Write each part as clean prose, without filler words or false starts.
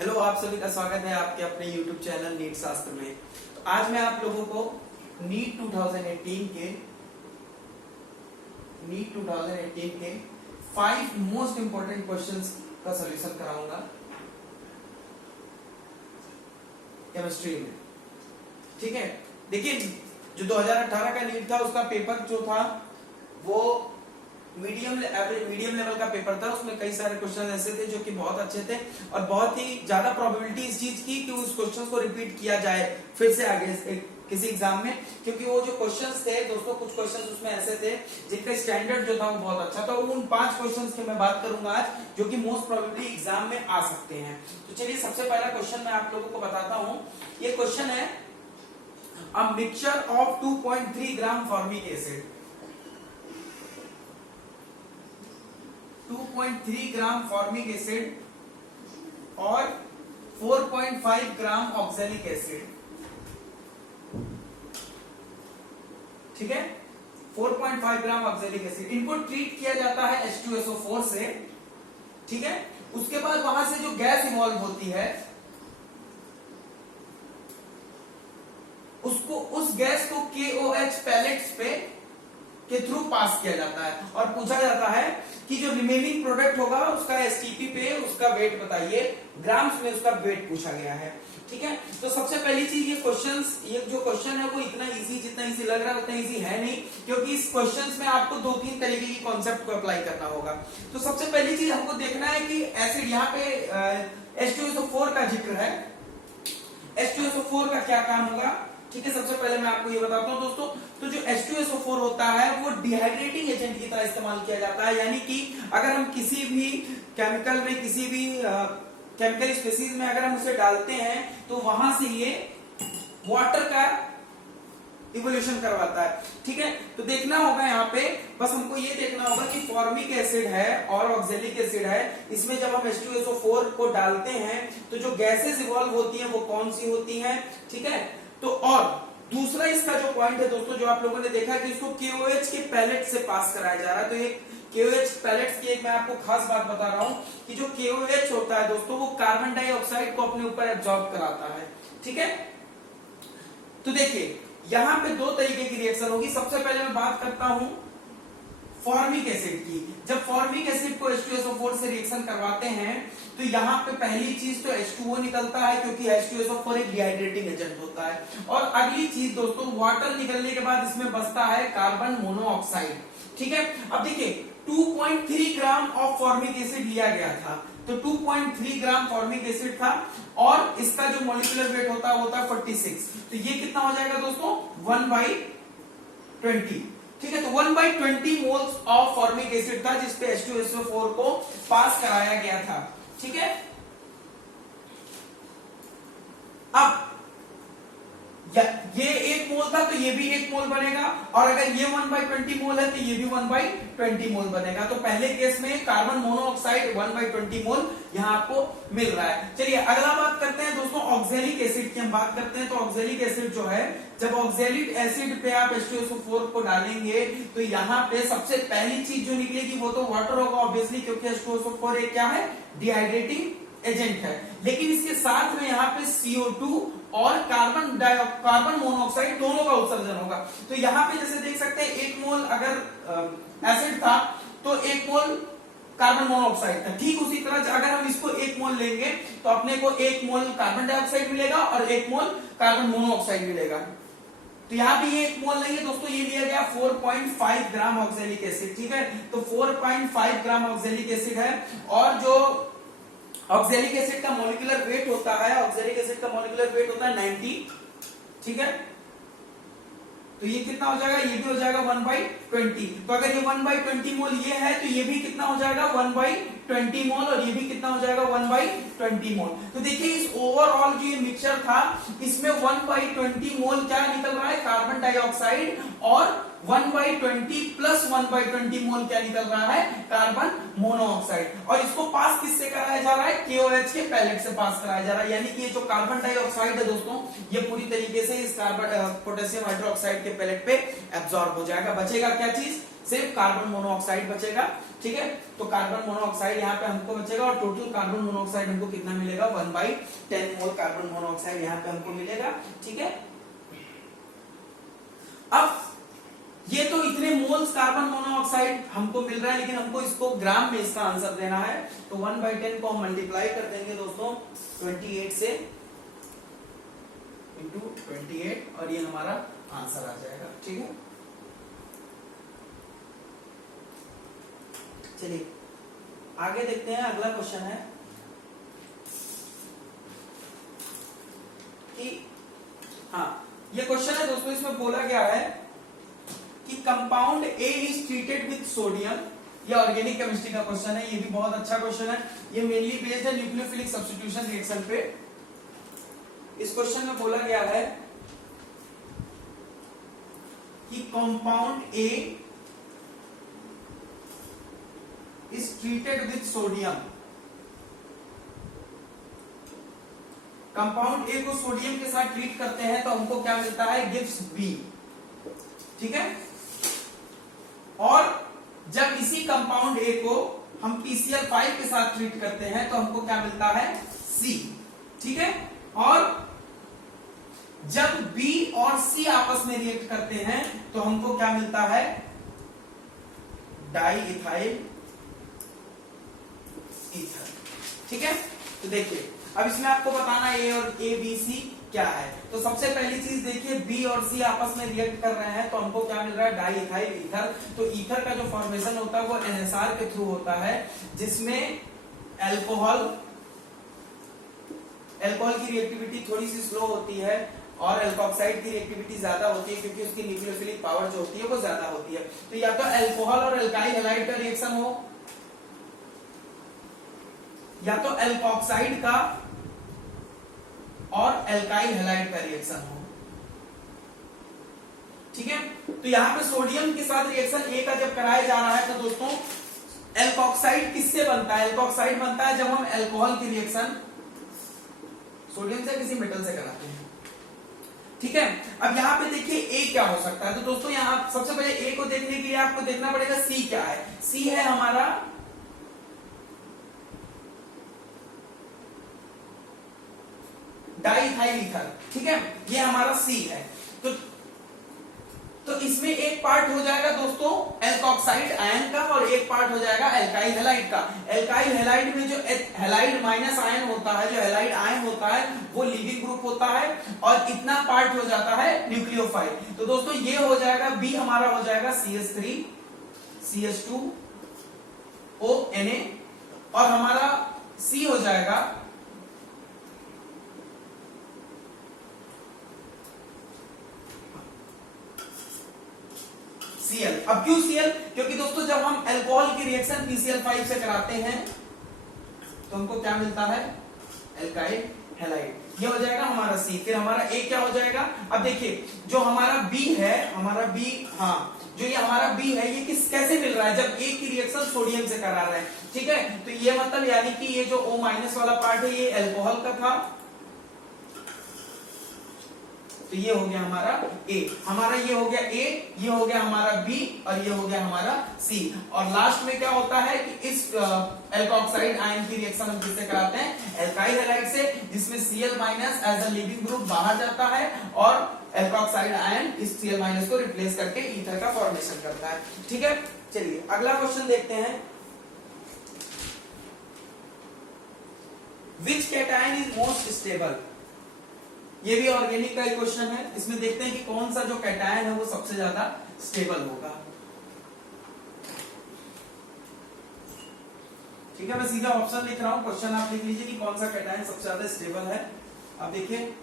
Hello, आप सभी का स्वागत है आपके अपने YouTube चैनल नीट शास्त्र में। तो आज मैं आप लोगों को नीट 2018 के 5 मोस्ट इंपोर्टेंट क्वेश्चंस का सॉल्यूशन कराऊंगा केमिस्ट्री में। ठीक है, देखिए जो 2018 का नीट था उसका पेपर जो था वो मीडियम लेवल का पेपर था। उसमें कई सारे क्वेश्चन ऐसे थे जो कि बहुत अच्छे थे और बहुत ही ज्यादा प्रोबेबिलिटी इस चीज की कि उस क्वेश्चन को रिपीट किया जाए फिर से आगे किसी एग्जाम में, क्योंकि वो जो क्वेश्चंस थे दोस्तों, कुछ क्वेश्चंस उसमें ऐसे थे जिनका स्टैंडर्ड जो था वो बहुत अच्छा था। उन 5 क्वेश्चंस की मैं बात करूंगा आज जो कि मोस्ट प्रोबेबली एग्जाम में आ सकते हैं। तो चलिए सबसे पहला क्वेश्चन मैं आप लोगों को बताता हूं। ये क्वेश्चन है a mixture of 2.3 gram formic acid, 2.3 gram formic acid और 4.5 ग्राम ऑक्सैलिक एसिड। ठीक है, 4.5 ग्राम ऑक्सैलिक एसिड इनको ट्रीट किया जाता है H2SO4 से। ठीक है, उसके बाद वहां से जो गैस इवॉल्व होती है उस गैस को KOH पैलेट्स पे के थ्रू पास किया जाता है और पूछा जाता है कि जो रिमेनिंग प्रोडक्ट होगा उसका STP पे उसका वेट बताइए। ग्राम्स में उसका वेट पूछा गया है। ठीक है, तो सबसे पहली चीज ये जो क्वेश्चन है वो इतना इजी, जितना इजी लग रहा है उतना इजी है नहीं, क्योंकि इस क्वेश्चंस में आपको 2-3 तरीके की कॉन्सेप्ट को अप्लाई करना होगा। तो सबसे पहली चीज हमको देखना है कि एसिड, यहाँ पे H2SO4 का जिक्र है। H2SO4 का क्या काम होगा? ठीक है, सबसे पहले मैं आपको ये बताता हूं दोस्तों। तो जो H2SO4 होता है वो डिहाइड्रेटिंग एजेंट की तरह इस्तेमाल किया जाता है। यानी कि अगर हम किसी भी केमिकल में, किसी भी केमिकल स्पीशीज में अगर हम उसे डालते हैं तो वहां से ये वाटर का इवोल्यूशन करवाता है। ठीक है, तो देखना होगा यहाँ पे, बस हमको ये देखना होगा कि फॉर्मिक एसिड है और ऑक्सैलिक एसिड है। इसमें जब हम H2SO4 को डालते हैं तो जो गैसेस इवॉल्व होती हैं वो कौन सी होती हैं। ठीक है, तो और दूसरा इसका जो पॉइंट है दोस्तों, जो आप लोगों ने देखा कि इसको KOH के पैलेट से पास कराया जा रहा है। तो ये KOH पैलेट्स की एक मैं आपको खास बात बता रहा हूं कि जो KOH होता है दोस्तों वो कार्बन डाइऑक्साइड को अपने ऊपर एब्जॉर्ब कराता है। ठीक है, तो देखिए यहां पे 2 तरीके की रिएक्शन होगी। सबसे पहले मैं बात करता हूं फॉर्मिक एसिड की। जब फॉर्मिक एसिड को H2SO4 से रिएक्शन करवाते हैं तो यहाँ पे पहली चीज तो H2O निकलता है, क्योंकि H2SO4 एक डिहाइड्रेटिंग एजेंट होता है। और अगली चीज दोस्तों, वाटर निकलने के बाद इसमें बचता है कार्बन मोनोऑक्साइड। ठीक है, अब देखिए 2.3 ग्राम ऑफ फॉर्मिक एसिड लिया गया था, तो 2.3 ग्राम फॉर्मिक एसिड था और इसका जो मॉलिक्यूलर वेट होता है 46। तो ये कितना हो जाएगा दोस्तों? 1/20। ठीक है, तो 1/20 मोल्स ऑफ फॉर्मिक एसिड था जिसपे H2SO4 को पास कराया गया था। ठीक है, अब ये 1 मोल था तो ये भी 1 मोल बनेगा, और अगर ये 1/20 मोल है तो ये भी 1/20 मोल बनेगा। तो पहले केस में कार्बन मोनोऑक्साइड 1/20 मोल यहाँ आपको मिल रहा है। चलिए अगला बात करते हैं दोस्तों ऑक्सैलिक एसिड की। हम बात करते हैं तो ऑक्सैलिक एसिड जो है, जब ऑक्सैलिक एसिड पे आप H2SO4 को डालेंगे तो यहाँ पे सबसे पहली चीज जो निकलेगी वो तो वाटर होगा ऑब्वियसली, क्योंकि H2SO4 एक क्या है? डिहाइड्रेटिंग एजेंट है। लेकिन इसके साथ में यहाँ पे CO2 और कार्बन मोनोऑक्साइड दोनों का उत्सर्जन होगा। तो यहाँ पे जैसे देख सकते हैं 1 मोल अगर एसिड था तो 1 मोल कार्बन मोनोऑक्साइड था। ठीक उसी तरह अगर हम इसको 1 मोल लेंगे तो अपने को 1 मोल कार्बन डाइऑक्साइड मिलेगा और 1 मोल कार्बन मोनोऑक्साइड मिलेगा। तो यहाँ पे ये 1 मोल नहीं है दोस्तों, ये लिया गया 4.5 ग्राम ऑक्सैलिक एसिड। ठीक है, तो 4.5 ग्राम ऑक्सैलिक एसिड है और जो ऑक्सैलिक एसिड का मॉलिक्यूलर वेट होता है, ऑक्सैलिक एसिड का मॉलिक्यूलर वेट होता है 90। ठीक है, तो ये कितना हो जाएगा? ये भी हो जाएगा 1/20। तो अगर ये 1/20 मोल ये है तो ये भी कितना हो जाएगा? 1/20 मोल, और ये भी कितना हो जाएगा? 1/20 मोल। तो देखिए इस ओवरऑल जो ये मिक्सचर था इसमें 1/20 मोल क्या निकल रहा है? कार्बन डाइऑक्साइड, और 1/20 प्लस 1/20 मोल क्या निकल रहा है? Carbon monoxide. और इसको पास किससे कराया जा रहा है? KOH के पैलेट से पास कराया जा रहा है। यानी कि ये जो कार्बन डाइऑक्साइड है दोस्तों, ये पूरी तरीके से इस कार्बन पोटेशियम हाइड्रोक्साइड के पैलेट पे एब्जॉर्ब हो जाएगा। बचेगा क्या चीज? सिर्फ कार्बन मोनोऑक्साइड बचेगा। ठीक है, तो कार्बन मोनोऑक्साइड यहाँ पे हमको बचेगा और टोटल कार्बन मोनोऑक्साइड हमको कितना मिलेगा 1/10 मोल कार्बन मोनोऑक्साइड यहाँ पे हमको मिलेगा। ठीक है, अब ये तो इतने मोल्स कार्बन मोनोऑक्साइड हमको मिल रहा है, लेकिन हमको इसको ग्राम में इसका आंसर देना है। तो 1/10 को हम मल्टीप्लाई कर देंगे दोस्तों 28 से इंटू 28 और ये हमारा आंसर आ जाएगा। ठीक है, चलिए आगे देखते हैं। अगला क्वेश्चन है कि हाँ, ये क्वेश्चन है दोस्तों, इसमें बोला गया है कि compound A is treated with sodium. ये ऑर्गेनिक केमिस्ट्री का क्वेश्चन है, ये भी बहुत अच्छा क्वेश्चन है। ये मेनली बेस्ड है न्यूक्लियोफिलिक सब्स्टिट्यूशन रिएक्शन पे। इस क्वेश्चन में बोला गया है कि compound A is treated with sodium. Compound A को सोडियम के साथ ट्रीट करते हैं तो हमको क्या मिलता है, गिव्स बी। ठीक है, और जब इसी कंपाउंड ए को हम PCl5 के साथ ट्रीट करते हैं तो हमको क्या मिलता है, C। ठीक है, और जब B और C आपस में रिएक्ट करते हैं तो हमको क्या मिलता है, डाई इथाइल ईथर। ठीक है, तो देखिए अब इसमें आपको बताना है A और ABC क्या है। तो सबसे पहली चीज देखिए, B और C आपस में रिएक्ट कर रहे हैं तो हमको क्या मिल रहा है, डाई इथाइल ईथर। तो ईथर का जो फॉर्मेशन होता है वो NSR के थ्रू होता है, जिसमें अल्कोहल की रिएक्टिविटी थोड़ी सी स्लो होती है और अल्कोक्साइड की रिएक्टिविटी ज्यादा होती है, क्योंकि उसकी न्यूक्लियोफिलिक पावर जो होती है वो ज्यादा होती है। तो या तो अल्कोहल और अल्काइल हैलाइड का रिएक्शन हो, या तो अल्कोक्साइड का और अल्काइल हैलाइड का रिएक्शन हो। ठीक है, तो यहां पे सोडियम के साथ रिएक्शन ए का जब कराया जा रहा है तो दोस्तों अल्कोक्साइड किससे बनता है, अल्कोक्साइड बनता है जब हम अल्कोहल की रिएक्शन सोडियम से किसी मेटल से कराते हैं। ठीक है, अब यहां पे देखिए ए क्या हो सकता है। तो दोस्तों यहां सबसे पहले ए को देखने के लिए आपको देखना पड़ेगा सी क्या है। सी है हमारा डाइथाइल ईथर। ठीक है, ये हमारा सी है। तो इसमें एक पार्ट हो जाएगा दोस्तों एल्कोक्साइड आयन का और एक पार्ट हो जाएगा एल्काइल हैलाइड का। एल्काइल हैलाइड में जो हैलाइड माइनस आयन होता है, जो हैलाइड आयन होता है वो लीविंग ग्रुप होता है और इतना पार्ट हो जाता है न्यूक्लियोफाइल। तो दोस्तों ये हो जाएगा बी, हमारा हो जाएगा CH3 CH2O Na और हमारा सी हो जाएगा Cl। अब क्यों Cl? क्योंकि दोस्तों जब हम अल्कोहल की रिएक्शन PCl5 से कराते हैं तो हमको क्या मिलता है, अल्काइल हैलाइड। ये हो जाएगा हमारा C। फिर हमारा A क्या हो जाएगा। अब देखिए जो हमारा B है, हमारा B, हाँ जो ये हमारा B है ये कैसे मिल रहा है, जब A की रिएक्शन सोडियम से करा रहे हैं। ठीक है, तो ये मतलब यानी कि ये जो O- वाला पार्ट है ये अल्कोहल का था, तो ये हो गया हमारा A। हमारा ये हो गया A, ये हो गया हमारा B और ये हो गया हमारा C। और लास्ट में क्या होता है कि इस एल्कोक्साइड आयन की रिएक्शन हम किससे कराते हैं, एल्काइल हैलाइड से, जिसमें Cl- as a leaving group बाहर जाता है और एल्कोक्साइड आयन इस Cl- को रिप्लेस करके ईथर का फॉर्मेशन करता है। ठीक है, चलिए अगला क्वेश्चन देखते हैं। Which cation is most stable. ये भी ऑर्गेनिक का एक क्वेश्चन है। इसमें देखते हैं कि कौन सा जो कैटायन है वो सबसे ज्यादा स्टेबल होगा। ठीक है, मैं सीधा ऑप्शन लिख रहा हूं, क्वेश्चन आप लिख लीजिए कि कौन सा कैटायन सबसे ज्यादा स्टेबल है। अब देखिए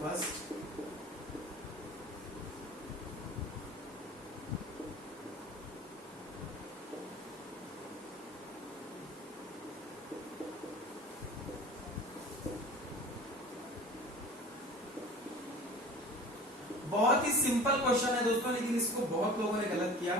फर्स्ट बहुत ही सिंपल क्वेश्चन है दोस्तों, लेकिन इसको बहुत लोगों ने गलत किया।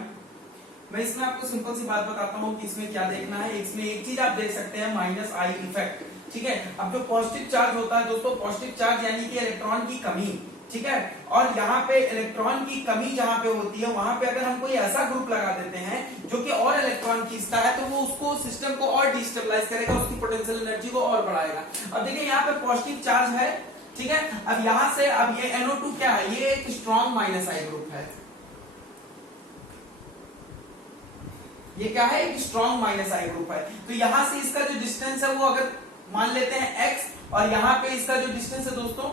मैं इसमें आपको सिंपल सी बात बताता हूँ कि इसमें क्या देखना है। इसमें एक चीज आप देख सकते हैं, माइनस आई इफेक्ट, ठीक है। अब जो पॉजिटिव चार्ज होता है दोस्तों, पॉजिटिव चार्ज यानी कि इलेक्ट्रॉन की कमी, ठीक है। और यहाँ पे इलेक्ट्रॉन की कमी जहां पे होती है, वहां पे अगर हम कोई ऐसा ग्रुप लगा देते हैं जो कि और इलेक्ट्रॉन खींचता है, तो वो उसको सिस्टम को और डिस्टेबलाइज करेगा, उसकी पोटेंशियल एनर्जी को और बढ़ाएगा। अब देखिए यहाँ पे पॉजिटिव चार्ज है, ठीक है। अब यहां से अब ये NO2 क्या है, ये एक स्ट्रॉन्ग माइनस आई ग्रुप है। ये क्या है, एक स्ट्रॉन्ग माइनस आई ग्रुप है। तो यहां से इसका जो डिस्टेंस है वो अगर मान लेते हैं x, और यहाँ पे इसका जो डिस्टेंस है दोस्तों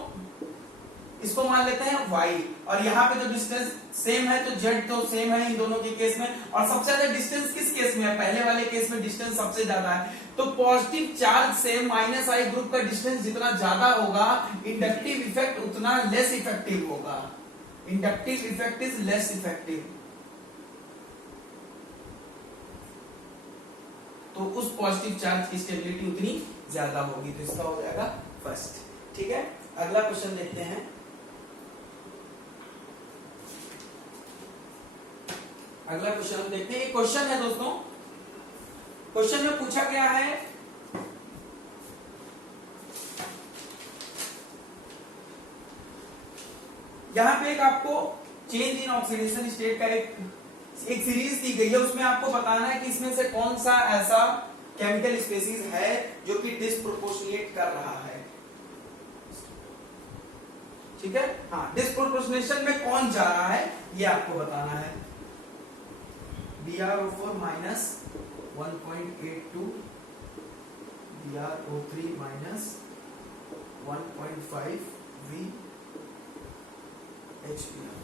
इसको मान लेते हैं y, और यहाँ पे जो डिस्टेंस सेम है तो z तो सेम है इन दोनों के केस में। और सबसे ज्यादा डिस्टेंस किस केस में है, पहले वाले केस में डिस्टेंस सबसे ज्यादा है। तो पॉजिटिव चार्ज से माइनस आई ग्रुप का डिस्टेंस जितना ज्यादा होगा, इंडक्टिव इफेक्ट उतना लेस इफेक्टिव होगा। Inductive effect is less effective. तो उस पॉजिटिव चार्ज की स्टेबिलिटी उतनी ज्यादा होगी। तो इसका हो जाएगा फर्स्ट, ठीक है। अगला क्वेश्चन देखते हैं। अगला क्वेश्चन हम देखते हैं। एक क्वेश्चन है दोस्तों, क्वेश्चन में पूछा गया है यहां पे एक आपको चेंज इन ऑक्सीडेशन स्टेट का एक सीरीज दी गई है, उसमें आपको बताना है कि इसमें से कौन सा ऐसा केमिकल स्पेसीज है जो कि डिस्प्रोपोर्शनेट कर रहा है, ठीक है। हाँ, डिस्प्रोपोर्शनेशन में कौन जा रहा है ये आपको बताना है। BrO4 minus 1.82, BrO3 minus 1.5 VHBr।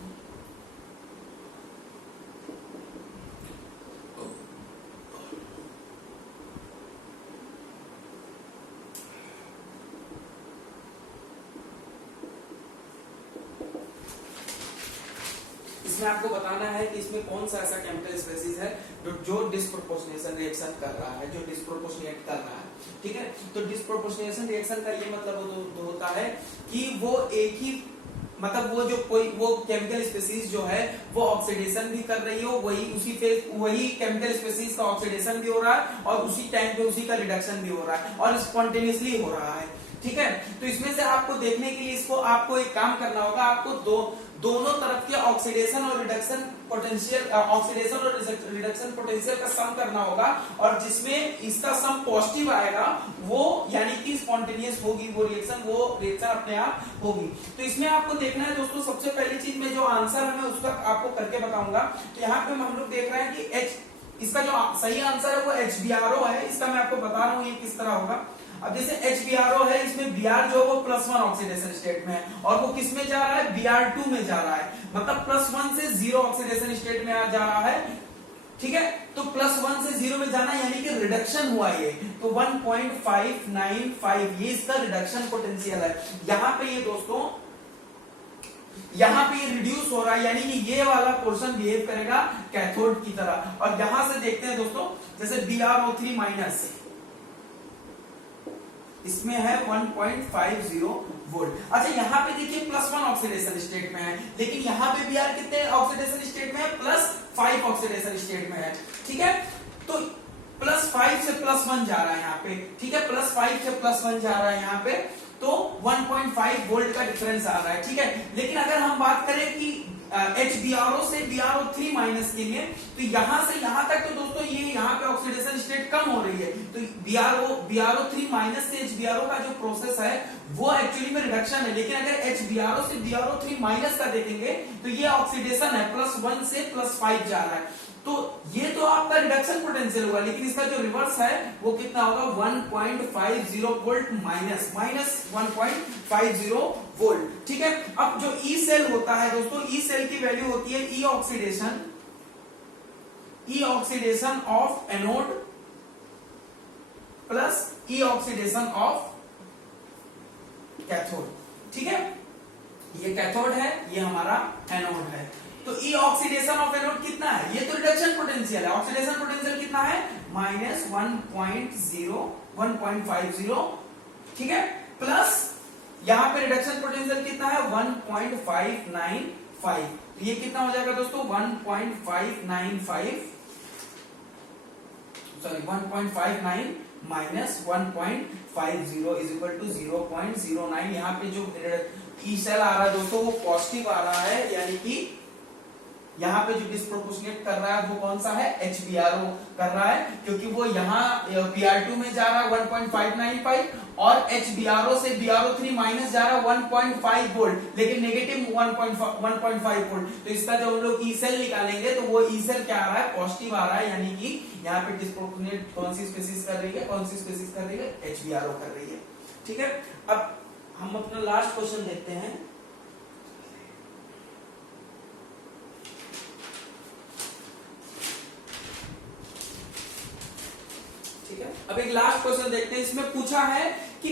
इसमें आपको बताना है कि इसमें कौन सा ऐसा केमिकल स्पेसीज है जो डिस्प्रोपोर्शनेशन रिएक्शन कर रहा है, जो डिस्प्रोपोर्शनेट कर रहा है, ठीक है। तो डिस्प्रोपोर्शनेशन रिएक्शन का ये मतलब होता है कि वो एक ही मतलब वो जो कोई वो केमिकल स्पेसीज जो है वो ऑक्सीडेशन भी कर रही हो, वही केमिकल स्पेसीज का ऑक्सीडेशन भी हो रहा है और उसी टाइम पे उसी का रिडक्शन भी हो रहा है और स्पॉन्टेनियसली हो रहा है, ठीक है। तो इसमें से आपको देखने के लिए इसको आपको एक काम करना होगा, आपको दोनों तरफ के ऑक्सीडेशन और रिडक्शन पोटेंशियल, ऑक्सीडेशन और रिडक्शन पोटेंशियल का सम करना होगा, और जिसमें इसका सम पॉजिटिव आएगा वो यानी कि स्पॉन्टेनियस होगी वो रिएक्शन अपने आप होगी। तो इसमें आपको देखना है दोस्तों, सबसे पहली चीज में जो आंसर है मैं उसका आपको करके बताऊंगा। तो यहाँ पे हम लोग देख रहे हैं कि इसका जो सही आंसर है वो HBrO है। इसका मैं आपको बता रहा हूँ ये किस तरह होगा। अब जैसे HBrO है, इसमें Br जो है वो +1 ऑक्सीडेशन स्टेट में है और वो किस में जा रहा है, Br2 में जा रहा है, मतलब +1 से 0 ऑक्सीडेशन स्टेट में जा रहा है, ठीक है। तो +1 से 0 में जाना यानी कि रिडक्शन हुआ ये, तो 1.595 ये इसका रिडक्शन पोटेंशियल है। यहाँ पे ये दोस्तों यहाँ पे ये रिड्यूस हो रहा है, यानी कि ये वाला पोर्शन बिहेव करेगा कैथोड की तरह। और यहां से देखते हैं दोस्तों, जैसे BrO3 माइनस इसमें है 1.50 वोल्ट। अच्छा यहाँ पे देखिए +1 ऑक्सीडेशन स्टेट में है, लेकिन यहाँ पे Br कितने ऑक्सीडेशन स्टेट में है, +5 ऑक्सीडेशन स्टेट में है, ठीक है। तो +5 से +1 जा रहा है यहाँ पे, ठीक है, +5 से +1 जा रहा है यहाँ पे, तो 1.5 वोल्ट का डिफरेंस आ रहा है, ठीक है। लेकिन अगर हम बात करें कि HBrO से BrO3 माइनस के लिए, तो यहां से यहां तक तो दोस्तों ये यहाँ पे ऑक्सीडेशन स्टेट कम हो रही है, तो BrO3 माइनस से HBrO का जो प्रोसेस है वो एक्चुअली में रिडक्शन है। लेकिन अगर HBrO से BrO3 माइनस का देखेंगे तो ये ऑक्सीडेशन है, +1 से +5 जा रहा है, तो ये तो आपका रिडक्शन पोटेंशियल होगा, लेकिन इसका जो रिवर्स है वो कितना होगा, 1.50 वोल्ट माइनस 1.50 वोल्ट, ठीक है। अब जो ई सेल होता है दोस्तों, ई सेल की वैल्यू होती है E oxidation of anode plus E oxidation of cathode, ठीक है। ये कैथोड है, ये हमारा एनोड है। तो ई ऑक्सीडेशन ऑफ एनोड कितना है, ये तो रिडक्शन पोटेंशियल है, ऑक्सीडेशन पोटेंशियल कितना है, -1.50, ठीक है, प्लस यहां पे रिडक्शन पोटेंशियल कितना है 1.595, तो ये कितना हो जाएगा दोस्तों 1.595 sorry 1.59 minus 1.50 is equal to 0.09। यहाँ पे जो ई सेल आ रहा है दोस्तों वो पॉजिटिव आ रहा है, यानी कि यहाँ पे जो डिस्प्रोपोर्शनेट कर रहा है वो कौन सा है, HBRO कर रहा है, क्योंकि वो यहाँ PR2 में जा रहा है 1.595 और HBRO से BRO3 माइनस जा रहा है 1.5 वोल्ट, लेकिन नेगेटिव 1.5 वोल्ट। तो इसका जब हम लोग ई सेल निकालेंगे तो वो ई सेल क्या आ रहा है, पॉजिटिव आ रहा है, यानी कि यहाँ पे डिस्प्रोपोर्शनेट कौन सी स्पीसीज कर रही है, कौन सी स्पीसीज कर रही है, HBRO कर रही है। ठीक है, अब हम अपना लास्ट क्वेश्चन देखते हैं। ठीक है, अब एक लास्ट क्वेश्चन देखते हैं। इसमें पूछा है कि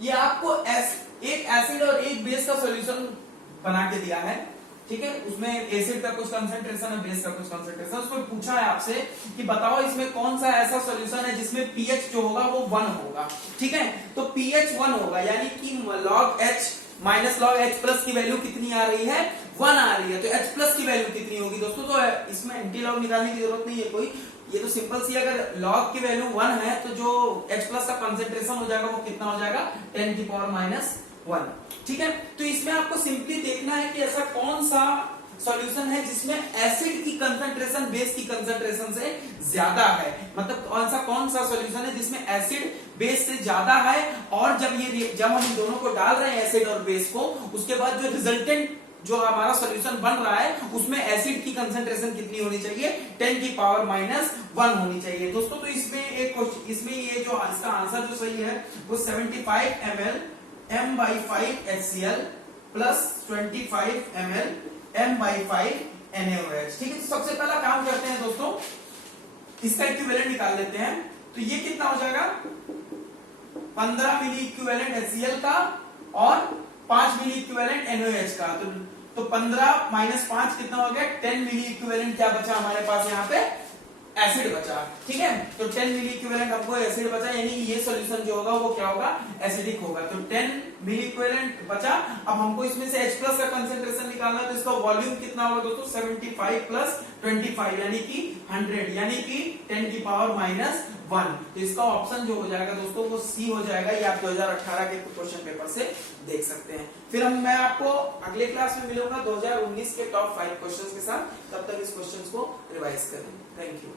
ये आपको एक एसिड और एक बेस का सॉल्यूशन बना के दिया है। ठीक है, उसमें एसिड का कुछ कंसंट्रेशन है, बेस का कुछ कंसंट्रेशन। उसमें पूछा है आपसे कि बताओ इसमें कौन सा ऐसा सॉल्यूशन है जिसमें पीएच जो होगा वो 1 होगा। ठीक है, तो पीएच 1 होगा, यानी कि log H minus log H plus की वैल्यू कितनी आ रही है, 1 आ रही है। तो H प्लस की वैल्यू कितनी होगी दोस्तों, तो इसमें एंटी लॉग निकालने की जरूरत नहीं है कोई, ये तो सिंपल सी, अगर लॉग की वैल्यू 1 है तो जो H प्लस का कंसेंट्रेशन हो जाएगा वो कितना हो जाएगा, 10 की पावर -1। ठीक है, तो इसमें आपको सिंपली देखना है कि ऐसा कौन सा सॉल्यूशन है जिसमें एसिड की कंसंट्रेशन बेस की कंसंट्रेशन से ज्यादा है, मतलब कौन सा सॉल्यूशन है जिसमें एसिड बेस से ज्यादा है, और जब हम इन दोनों को डाल रहे हैं एसिड और बेस को, उसके बाद जो रिजल्टेंट जो हमारा सॉल्यूशन बन रहा है उसमें एसिड की कंसंट्रेशन कितनी होनी चाहिए, 10 की पावर -1 होनी चाहिए दोस्तों। तो इसमें ये जो इसका आंसर जो सही है वो 75 ml M/5 HCl plus 25 ml M/5 NaOH। ठीक है, तो सबसे पहला काम करते हैं दोस्तों, इसका इक्विवेलेंट निकाल लेते हैं। तो ये कितना हो जाएगा, 15 मिली इक्विवेलेंट HCl का और 5 मिली इक्विवेलेंट NaOH का। तो 15 माइनस 5 कितना हो गया, 10 मिली इक्विवेलेंट क्या बचा हमारे पास, यहाँ पे एसिड बचा। ठीक है, तो 10 मिली इक्विवेलेंट हमको एसिड बचा, यानी ये सॉल्यूशन जो होगा वो क्या होगा, एसिडिक होगा। तो 10 मिली इक्विवेलेंट बचा। अब हमको इसमें से H प्लस का कंसेंट्रेशन निकालना है, तो इसका वॉल्यूम कितना होगा दोस्तों, 75 प्लस 25 यानी कि 100, यानी कि 10 की पावर -1। तो इसका ऑप्शन जो हो जाएगा दोस्तों वो सी हो जाएगा। ये आप 2018 के क्वेश्चन पेपर से देख सकते हैं। फिर मैं आपको अगले क्लास में मिलूंगा 2019 के टॉप 5 क्वेश्चंस के साथ। तब तक इस क्वेश्चंस को रिवाइज करें। Thank you.